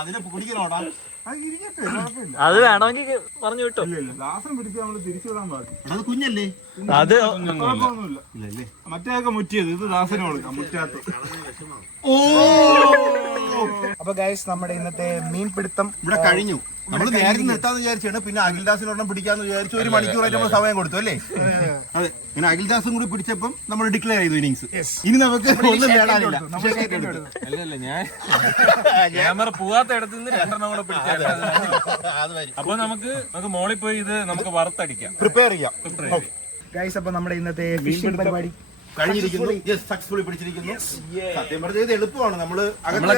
അതിനെ കുടിക്കണോടാ. അത് വേണമെങ്കിൽ പറഞ്ഞു വിട്ടോ. ദാസൻ പിടിച്ച് നമ്മള് തിരിച്ചു വിടാൻ പാടില്ല. അത് കുഞ്ഞല്ലേ? അത് കുഴപ്പമൊന്നുമില്ല. മറ്റേതൊക്കെ മുറ്റിയത്, ഇത് ദാസന് കൊടുക്കാം മുറ്റാത്ത. അപ്പൊ ഗൈസ് നമ്മുടെ ഇന്നത്തെ മീൻപിടുത്തം ഇവിടെ കഴിഞ്ഞു. നമ്മൾ നേരത്തെ നിർത്താന്ന് വിചാരിച്ചാണ്, പിന്നെ അഖിൽദാസിനൊരെണ്ണം പിടിക്കാന്ന് വിചാരിച്ചു. 1 മണിക്കൂറായിട്ട് നമ്മൾ സമയം കൊടുത്തു അല്ലേ? അതെ. ഇങ്ങനെ അഖിൽദാസും കൂടി പിടിച്ചപ്പം നമ്മൾ ഡിക്ലെയർ ചെയ്തു ഇന്നിങ്സ്. ഇനി നമുക്ക് ഒന്നും നേടാനില്ല. അല്ലല്ല, ഞാൻ ക്യാമറ പോവാത്ത ഇടത്ത് നിന്ന് 2 കൂടെ പിടിച്ചാൽ അപ്പൊ നമുക്ക് മോളിൽ പോയി ഇത് നമുക്ക് വറുത്തടിക്കാം, പ്രിപ്പയർ ചെയ്യാം. ഗൈസ് അപ്പൊ നമ്മുടെ ഇന്നത്തെ ഫിഷിംഗ് പരിപാടി കഴിഞ്ഞിരിക്കുന്നു. സക്സസ്ഫുള്ളി പിടിച്ചിരിക്കുന്നു. സത്യം പറഞ്ഞത് ഇത് എളുപ്പമാണ്. നമ്മള്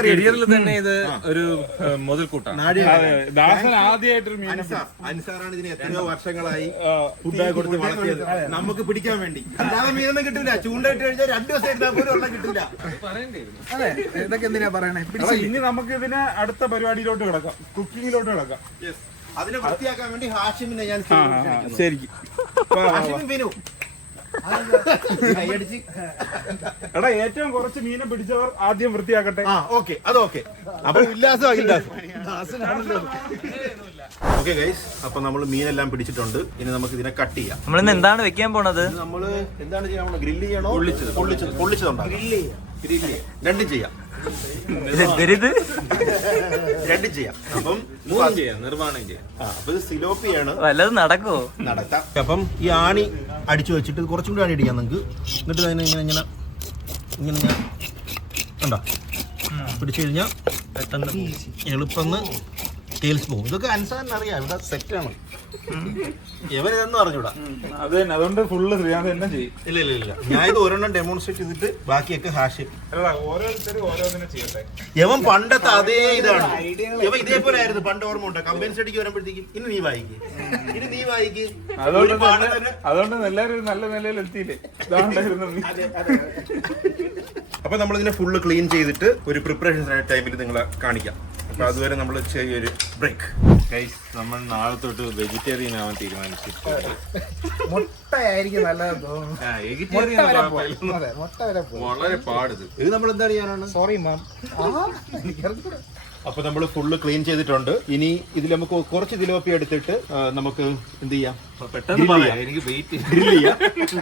കരിയറിൽ തന്നെ ഇത് ഒരു മുതൽക്കൂട്ടാണ്. ദാസൻ ആദ്യമായിട്ടൊരു മീൻ അൻസാറാണ് ഇതിന് എത്രയോ വർഷങ്ങളായി ഫുഡായി കൊടുത്ത് വളർത്തിയത് നമുക്ക് പിടിക്കാൻ വേണ്ടി. അല്ലാതെ മീനൊന്നും കിട്ടില്ല. ചൂണ്ടയിട്ട് കഴിഞ്ഞാൽ 2 ദിവസം എടുത്താൽ പോലും ഒന്നും കിട്ടില്ല. അതെ, ഇതൊക്കെ എന്തിനാ പറയണേ? ഇനി നമുക്ക് ഇതിനെ അടുത്ത പരിപാടിയിലോട്ട് കിടക്കാം, കുക്കിങ്ങിലോട്ട് കിടക്കാം. അതിനെ വൃത്തിയാക്കാൻ വേണ്ടി ഹാഷിമിനെ ഞാൻ ശരിക്കും ഹാഷിമും വിനു എടാ ഏറ്റവും കുറച്ച് മീനെ പിടിച്ചവർ ആദ്യം വൃത്തിയാക്കട്ടെ. ഓക്കെ, അത് ഓക്കെ. അപ്പൊ ഉല്ലാസം ഓക്കെ ഗൈസ്, അപ്പൊ നമ്മൾ മീനെല്ലാം പിടിച്ചിട്ടുണ്ട്. ഇനി നമുക്ക് ഇതിനെ കട്ട് ചെയ്യാം. നമ്മളിന്ന് എന്താണ് വെക്കാൻ പോണത്? നമ്മള് എന്താണ് ചെയ്യാൻ പോണത്? ഗ്രില്ല് ചെയ്യണോ? പൊള്ളിച്ചതുണ്ടോ? ഗ്രില്ല് രണ്ടും ചെയ്യാം. രണ്ടും ചെയ്യാം. അപ്പം നിർമ്മാണം ചെയ്യാം. അപ്പൊ ഇത് സിലോപ്പിയാണ്. വല്ലതും നടക്കുവോ? നടത്താം. അപ്പം ഈ ആണി അടിച്ചു വെച്ചിട്ട് കുറച്ചും കൂടി ആണി അടിക്കാം നിങ്ങൾക്ക്. എന്നിട്ട് അതിനെ ഇങ്ങനെ കണ്ടോ പിടിച്ചു കഴിഞ്ഞാൽ എളുപ്പം ടേൽസ് പോകും. ഇതൊക്കെ അനുസരിച്ച് അറിയാം, ഇവിടെ സെറ്റാണ്. ഇവനിതെന്ന് പറഞ്ഞൂടാ. അത് തന്നെ, അതുകൊണ്ട് ഫുള്ള് ശ്രീകാന്ത് തന്നെ ചെയ്യും. ഇല്ല ഞാൻ ഇത് ഒരെണ്ണം ഡെമോൺസ്ട്രേറ്റ് ചെയ്തിട്ട് ബാക്കിയൊക്കെ ഹാഷ്. അല്ല, ഓരോരുത്തരും ഓരോന്നിനെ ചെയ്യട്ടെ. യവൻ പണ്ടത്തെ അതേ ഇതാണ്. ഇവ ഇതേപോലെ ആയിരുന്നു പണ്ട്, ഓർമ്മ ഉണ്ടോ? കമ്പനി സ്റ്റഡിക്ക് വരുമ്പോഴത്തേക്കും ഇനി നീ വായിക്ക്. അതുകൊണ്ട് എല്ലാവരും നല്ല നിലയിൽ എത്തിയില്ലേ? അപ്പൊ നമ്മൾ ഇതിനെ ഫുള്ള് ക്ലീൻ ചെയ്തിട്ട് ഒരു പ്രിപ്പറേഷൻ ടൈമിൽ നിങ്ങളെ കാണിക്കാം. അപ്പൊ അതുവരെ നമ്മൾ ചെറിയൊരു ബ്രേക്ക്. നമ്മൾ നാളെ തൊട്ട് വെജിറ്റേറിയൻ ആവാൻ തീരുമാനിച്ചു. മുട്ടയായിരിക്കും നല്ലത് തോന്നുന്നു. വളരെ പാടിത്. ഇത് നമ്മൾ എന്താ ചെയ്യാനാണ്? Sorry ma'am. അപ്പൊ നമ്മൾ ഫുള്ള് ക്ലീൻ ചെയ്തിട്ടുണ്ട്. ഇനി ഇതിൽ നമുക്ക് കുറച്ച് തിലോപ്പി എടുത്തിട്ട് നമുക്ക് എന്ത് ചെയ്യാം? പെട്ടെന്ന് പറയാം, എനിക്ക് വെയിറ്റ് ഗ്രില്ല് ചെയ്യാം,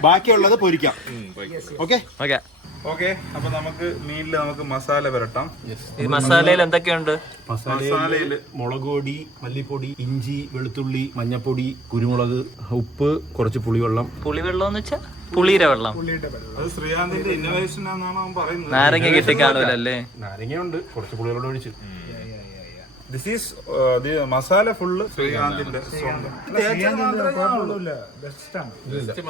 ബാക്കിയുള്ളത് പൊരിക്കാം. Okay okay. ഓക്കെ, അപ്പൊ നമുക്ക് മീനിൽ നമുക്ക് മസാല പുരട്ടാം. ഈ മസാലയിൽ എന്തൊക്കെയുണ്ട്? മസാലയില് മുളക് പൊടി, മല്ലിപ്പൊടി, ഇഞ്ചി, വെളുത്തുള്ളി, മഞ്ഞപ്പൊടി, കുരുമുളക്, ഉപ്പ്, കുറച്ച് പുളിവെള്ളം. പുളിവെള്ളം എന്ന് വെച്ചാ പുളിയുടെ വെള്ളം. അത് ശ്രീകാന്തിന്റെ ഇന്നോവേഷൻ ആണെന്നാണ് അവൻ പറയുന്നത്. നാരങ്ങ കിട്ടിക്കാണൂലല്ലേ? നാരങ്ങയുണ്ട്, കുറച്ച് പുളിവെള്ളം ഒഴിച്ച്. ദിസ് ഈസ് മസാല ഫുള്ള് ശ്രീകാന്തിന്റെ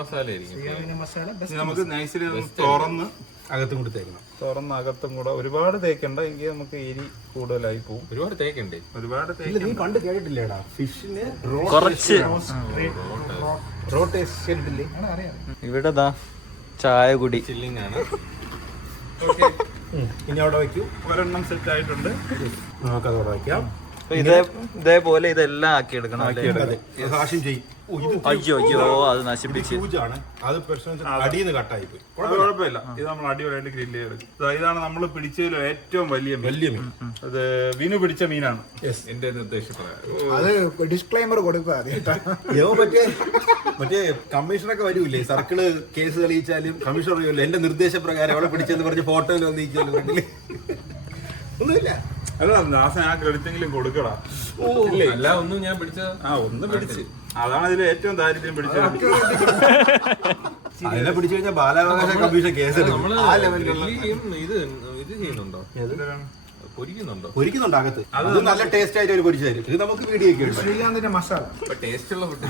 മസാല നമുക്ക് നൈസിൽ തുറന്ന് അകത്തും കൂടി തേക്കണം. തുറന്ന് അകത്തും കൂടെ ഒരുപാട് തേക്കണ്ട, എങ്കിൽ നമുക്ക് എരി കൂടുതലായി പോകും. ഒരുപാട് തേക്കണ്ടേ? ഒരുപാട് നീ പണ്ട് കേട്ടിട്ടില്ലേടാ ഫിഷിന് കുറച്ച്. റോ ടേസ്റ്റ് കേട്ടിട്ടില്ലേ? ഇവിടെ ദാ ചായ കുടി. ചില്ലിങ് ആണ്. ഇനി അവിടെ വയ്ക്കൂ. ഒരെണ്ണം സെറ്റ് ആയിട്ടുണ്ട്. നമുക്കത് അവിടെ വയ്ക്കാം. ഇതേപോലെ ഇതെല്ലാം ആക്കി എടുക്കണം അല്ലേ? ഹാഷ്യം ചെയ്യും. അയ്യോ അയ്യോ, അത് നശിപ്പിച്ച്. പൂജാണ് അത്, പ്രശ്നം അടിയിൽ നിന്ന് കട്ടായി പോയി. അത് കുഴപ്പമില്ല, ഇത് നമ്മൾ അടിപൊളിയായിട്ട് ഗ്രില്ല് ചെയ്തെടുക്കും. ഇതാണ് നമ്മൾ പിടിച്ചതിൽ ഏറ്റവും വലിയ മീൻ. അത് വിനു പിടിച്ച മീനാണ്. എന്റെ നിർദ്ദേശപ്രകാരം അത് ഡിസ്ക്ലൈമർ കൊടുക്കുക. മറ്റേ കമ്മീഷനൊക്കെ വരൂലേ, സർക്കിള് കേസ് തെളിയിച്ചാലും കമ്മീഷണർ അറിയുമല്ലോ എന്റെ നിർദ്ദേശപ്രകാരം അവിടെ പിടിച്ചെന്ന് പറഞ്ഞ് ഫോട്ടോയിൽ വന്നിരിച്ചാലും ഒന്നുമില്ല. അല്ല, ദാസൻ ആ ക്രെഡിറ്റെങ്കിലും കൊടുക്കടാ. അല്ല, ഒന്നും ഞാൻ പിടിച്ച ഒന്ന് പിടിച്ച്, അതാണ് ഇതിൽ ഏറ്റവും ദാരിദ്ര്യം പിടിച്ചത്. അതിനെ പിടിച്ചു കഴിഞ്ഞാൽ ബാലാവകാശ കമ്മീഷൻ കേസ് നമ്മള് ഇത് ചെയ്യുന്നുണ്ടോ? പൊരിക്കുന്നുണ്ട് അകത്ത്. അത് നല്ല ടേസ്റ്റ് ആയിട്ട് ഒരു പൊരിച്ചു തരും. ഇത് നമുക്ക് വീഡിയോ ഒക്കെ ഉണ്ട്. ശ്രീകാന്തിന്റെ മസാല ടേസ്റ്റ് ഉള്ള ഫുഡ്.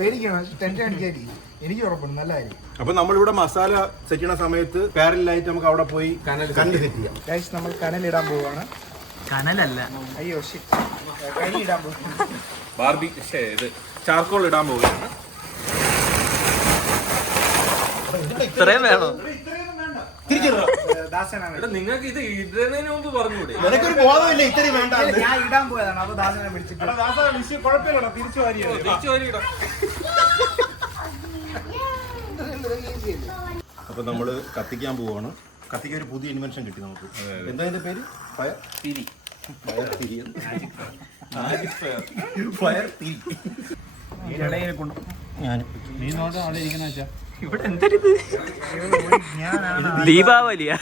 പേടിക്കണം, ടെൻഷൻ അടിക്കാതി. എനിക്ക് ഉറപ്പുണ്ട് നല്ലതായിരിക്കും. അപ്പൊ നമ്മളിവിടെ മസാല സെറ്റ് ചെയ്യുന്ന സമയത്ത് പാരലായിട്ട് നമുക്ക് അവിടെ പോയി കനൽ സെറ്റ് ചെയ്യാം. ഗൈസ്, നമ്മൾ കനലിടാൻ പോവാണ്. കനലല്ല, അയ്യോ കരി ഇടാൻ പോകും. ബാർബി ഇത് ചാർക്കോൾ ഇടാൻ പോവുകയാണ്. ഇത്രയും വേണോ? ദാസനാണ്. നിങ്ങൾക്ക് ഇത് ഇടുന്നതിന് മുമ്പ് പറഞ്ഞൂടെ? നിനക്കൊരു ബോധമില്ല ഇത്രയും വേണ്ട. ഞാൻ ഇടാൻ പോയതാണ്, അപ്പൊ ദാസനെ പിടിച്ചിട്ട്. കുഴപ്പമില്ല, തിരിച്ചു വാരിയോ. അപ്പൊ നമ്മള് കത്തിക്കാൻ പോവാണ്. കത്തിക്കാൻ ഒരു പുതിയ ഇൻവെൻഷൻ കിട്ടി നമുക്ക്. എന്താ ഇതിന്റെ പേര്? ഫയർ തിരി. ഫയർ തിരി. ഫയർ തിരി. ഞാൻ ഇവിടെ എന്തൊരിത്? ദീപാവലിയാ?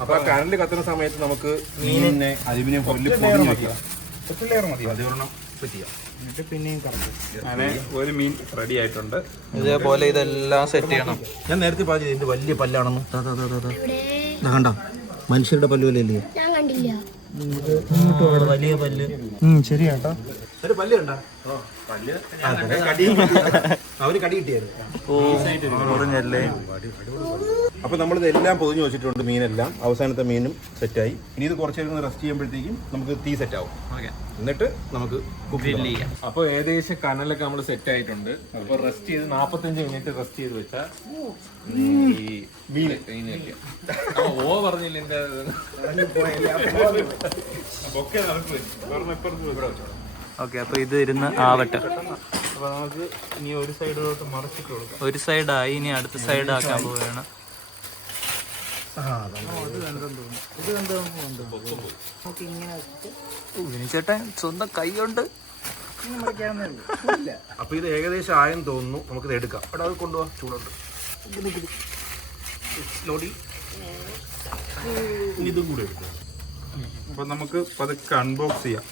അപ്പൊ കറണ്ട് കത്തുന്ന സമയത്ത് നമുക്ക് മീനിനെ അലുമിനിയം ഫോയിലിൽ പൊതിഞ്ഞ് വെക്കാം. അതൊരെണ്ണം സെറ്റ് ചെയ്യാം. എന്നിട്ട് പിന്നെയും കറക്കും. അങ്ങനെ ഒരു മീൻ റെഡി ആയിട്ടുണ്ട്. ഇതേപോലെ ഇതെല്ലാം സെറ്റ് ചെയ്യണം. ഞാൻ നേരത്തെ പറഞ്ഞത് ഇതിന്റെ വലിയ പല്ലാണെന്ന്. കണ്ട മനുഷ്യരുടെ പല്ലുവല്ലേ? ഞാൻ കണ്ടില്ല. വലിയ പല്ല്. ശരിയാട്ടോ. ഒരു പല്ല് കണ്ട അവന് കടി കിട്ടിയായിരുന്നു. ഓറഞ്ചല്ലേ? അപ്പൊ നമ്മളിത് എല്ലാം പൊതിഞ്ഞു വെച്ചിട്ടുണ്ട്. മീനെല്ലാം അവസാനത്തെ മീനും സെറ്റായി. ഇനി ഇത് കുറച്ച് നേരം റെസ്റ്റ് ചെയ്യുമ്പോഴത്തേക്കും നമുക്ക് തീ സെറ്റ് ആവും. എന്നിട്ട് നമുക്ക് ഗ്രില്ല് ചെയ്യാം. അപ്പൊ ഏകദേശം കനലൊക്കെ നമ്മൾ സെറ്റ് ആയിട്ടുണ്ട്. അപ്പൊ റെസ്റ്റ് ചെയ്ത് 45 മിനിറ്റ് റെസ്റ്റ് ചെയ്ത് വെച്ചാൽ ഈ മീനൊക്കെ ഓ പറഞ്ഞില്ല എന്റെ ഓക്കെ, അപ്പൊ ഇത് ഇരുന്ന് ആവട്ടെ. അപ്പൊ നമുക്ക് ഇനി ഒരു സൈഡിലോട്ട് മറച്ചിട്ട് കൊടുക്കാം. ഒരു സൈഡായി, ഇനി അടുത്ത സൈഡ് ആക്കാൻ പോവുകയാണ്. ചേട്ടൻ സ്വന്തം കൈ കൊണ്ട്. അപ്പൊ ഇത് ഏകദേശം ആയെന്ന് തോന്നുന്നു. നമുക്കിത് എടുക്കാം. അവിടെ അത് കൊണ്ടുപോവാ. ചൂടുണ്ട്. ഇതും കൂടെ എടുക്കാം. അപ്പൊ നമുക്ക് പതുക്കെ അൺബോക്സ് ചെയ്യാം.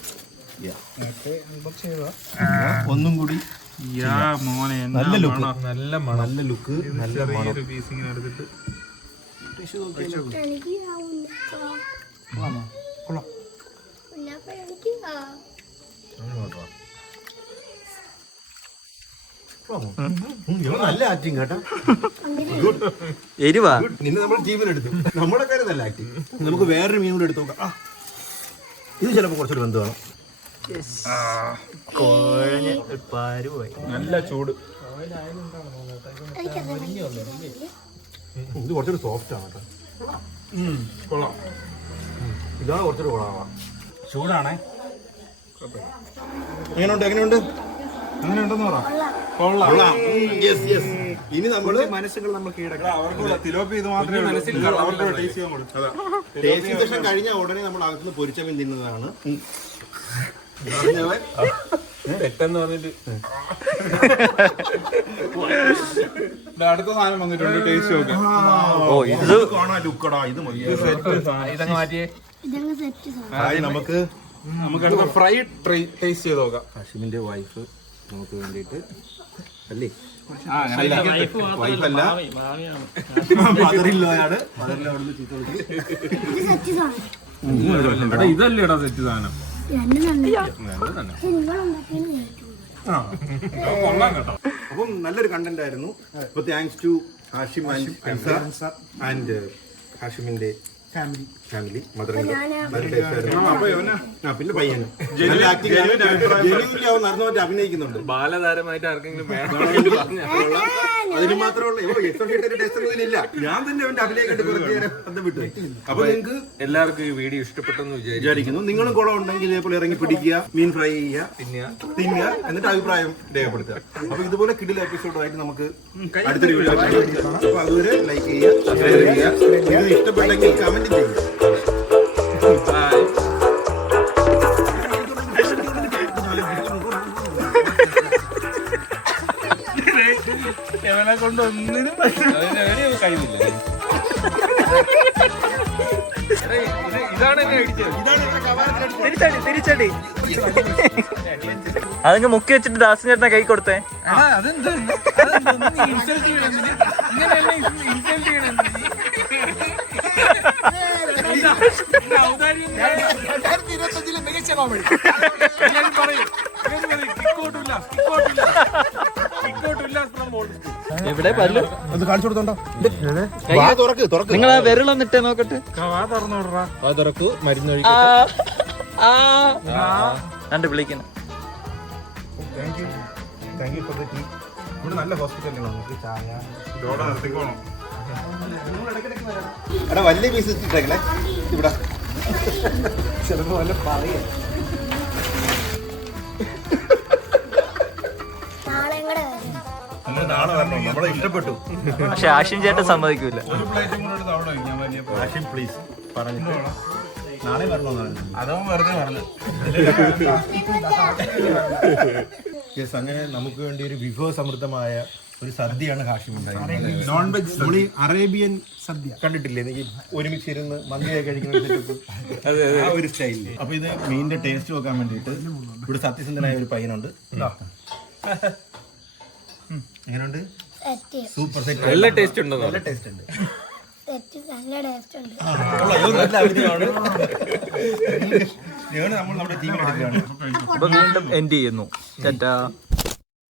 ഒന്നും കൂടി മോനെ നല്ല ലുക്ക്, നല്ല നല്ല ലുക്ക്, നല്ല ചെറിയൊരു പീസ് ഇങ്ങനെ എടുത്തിട്ട് എനിക്ക് നല്ല ആക്ടിങ് കേട്ടോ. എരിവാ. നിന്നെ നമ്മൾ ടീമിലെടുത്തു. നമ്മുടെ കാര്യം നല്ല ആക്ടിങ്. നമുക്ക് വേറൊരു മീൻ കൂടെ എടുത്തു നോക്കാം. ഇത് ചിലപ്പോൾ കുറച്ചൊരു ബന്ധം വേണം. നല്ല ചൂട്. ഇത് കുറച്ചൊരു സോഫ്റ്റ് ആണ് കേട്ടോ. കൊള്ളാം. ഇതാണ് കുറച്ചൊരു കൊള്ളാം. ചൂടാണേ. എങ്ങനെയുണ്ട്? എങ്ങനെയുണ്ട്? അങ്ങനെ ഉണ്ടെന്ന് പറ. കൊള്ളാം. ഇനി നമ്മള് മനസ്സുകൾ നമ്മൾ കീഴടക്കാം. അവർക്കുള്ള തിലോപ്പി ഇത് മാത്രമേ അവർക്ക് ടേസ്റ്റ് ചെയ്യാൻ കൊടുക്കും. ടേസ്റ്റിംഗ് സെഷൻ കഴിഞ്ഞ ഉടനെ നമ്മൾ അകത്തുനിന്ന് പൊരിച്ച മീൻ തിന്നുന്നതാണ്. തെറ്റെന്ന് പറഞ്ഞിട്ട് അടുത്ത സാധനം വന്നിട്ടുണ്ട്, ടേസ്റ്റ് നോക്കാം. ഓ ഇത് കാണാൻ ലുക്കടാ, ഇത് മതി. ഇതങ്ങ് മാറ്റിയേ. നമുക്ക് നമുക്ക് അടുത്ത ഫ്രൈ ടേസ്റ്റ് ചെയ്ത് നോക്കാം. ഹാഷിമിന്റെ വൈഫ് നമുക്ക് വേണ്ടിയിട്ട് അല്ലേ, ആ, അങ്ങനെ വൈഫല്ല മദറില്ലോയാണ്. മദറിലോടുന്ന് ചീത്ത എടാ, ഇതല്ലേടാ സെറ്റ് സാധനം. കൊള്ളാം കേട്ടോ. അപ്പം നല്ലൊരു കണ്ടന്റ് ആയിരുന്നു. അപ്പൊ thanks to Hashim and Ansar and ഹാഷിമിന്റെ ഫാമിലി മദറിന്റെ പിന്നെ പയ്യന് അവൻ നടന്നുമായിട്ട് അഭിനയിക്കുന്നുണ്ട്. ബാലതാരമായിട്ട് ആർക്കെങ്കിലും അതിന് മാത്രമുള്ള ടേസ്റ്റ് ഒന്നുമില്ല. ഞാൻ തന്നെ അവന്റെ അഭിനയം കണ്ട് കുറച്ച് നേരം ബന്ധം വിട്ടു. അപ്പൊ നിങ്ങൾക്ക് എല്ലാവർക്കും ഈ വീഡിയോ ഇഷ്ടപ്പെട്ടെന്ന് വിചാരിക്കുന്നു. നിങ്ങളും കുളം ഉണ്ടെങ്കിൽ ഇതേപോലെ ഇറങ്ങി പിടിക്കുക, മീൻ ഫ്രൈ ചെയ്യുക, തിന്നുക, എന്നിട്ട് അഭിപ്രായം രേഖപ്പെടുത്തുക. അപ്പൊ ഇതുപോലെ കിടില എപ്പിസോഡായിട്ട് നമുക്ക് അടുത്തൊരു വീഡിയോ. അപ്പൊ അതുവരെ ലൈക്ക് ചെയ്യുക, ഷെയർ ചെയ്യുക, ഇത് ഇഷ്ടപ്പെട്ടെങ്കിൽ കമന്റ് ചെയ്യുക. ഇവനെ കൊണ്ട് ഒന്നിനും കഴിവില്ല. ഇതാണ് എന്നെ അടിച്ചത്. തിരിച്ചടി അതങ്ങ് മുക്കി വെച്ചിട്ട് ദാസൻ ചേട്ടനെ കൈ കൊടുത്തേ. എവിടെ പല്ലു അത് കാണിച്ചു കൊടുത്തോണ്ടോ? തുറക്ക് തുറക്ക്. നിങ്ങൾ ആ വിരളൊന്നിട്ടേ നോക്കട്ടെ. തുറക്കൂ, മരുന്ന് രണ്ട് വിളിക്കുന്നു. Thank you for the tea. ഇവിടെ നല്ല ഹോസ്പിറ്റലാണ്. നമുക്ക് ചായ നിർത്തിക്കോണം. എടാ വലിയ പീസ് ഇട്ടേക്കണേ ഇവിടെ. ചിലപ്പോ വല്ല പറയാ. നാളെ വരണം, നമ്മളെ ഇഷ്ടപ്പെട്ടു. പക്ഷെ ആഷിൻ ചേട്ടൻ സമ്മതിക്കൂല. ഒരു പ്ലേറ്റും കൂടെ എടുത്ത് അവിടെ വയ്ക്കാൻ വലിയ ആഷിം പ്ലീസ് പറഞ്ഞിട്ട് നാളെ വരണമെന്നാണ്. അതവൻ വെറുതെ പറഞ്ഞു. യെസ്, അങ്ങനെ നമുക്ക് വേണ്ടി ഒരു വിഭവസമൃദ്ധമായ ഒരു സദ്യയാണ് ഹാഷിം ഉണ്ടായിരുന്നത്. നോൺ വെജ് നമ്മൾ ഈ അറേബ്യൻ സദ്യ കണ്ടിട്ടില്ലേ? എനിക്ക് ഒരുമിച്ച് ഇരുന്ന് മന്തിയൊക്കെ കഴിക്കുന്ന ആ ഒരു സ്റ്റൈലില്. അപ്പൊ ഇത് മീനിന്റെ ടേസ്റ്റ് നോക്കാൻ വേണ്ടിയിട്ട് ഇവിടെ സത്യസന്ധനായ ഒരു പയ്യനുണ്ട്. എങ്ങനെയുണ്ട്? Super set. നല്ല ടേസ്റ്റ് ഉണ്ടോ? നല്ല ടേസ്റ്റ് ഉണ്ട്. നമ്മൾ നമ്മുടെ ടീമിൽ എടുക്കുകയാണ്. അപ്പൊ വീണ്ടും എൻഡ് ചെയ്യുന്നു.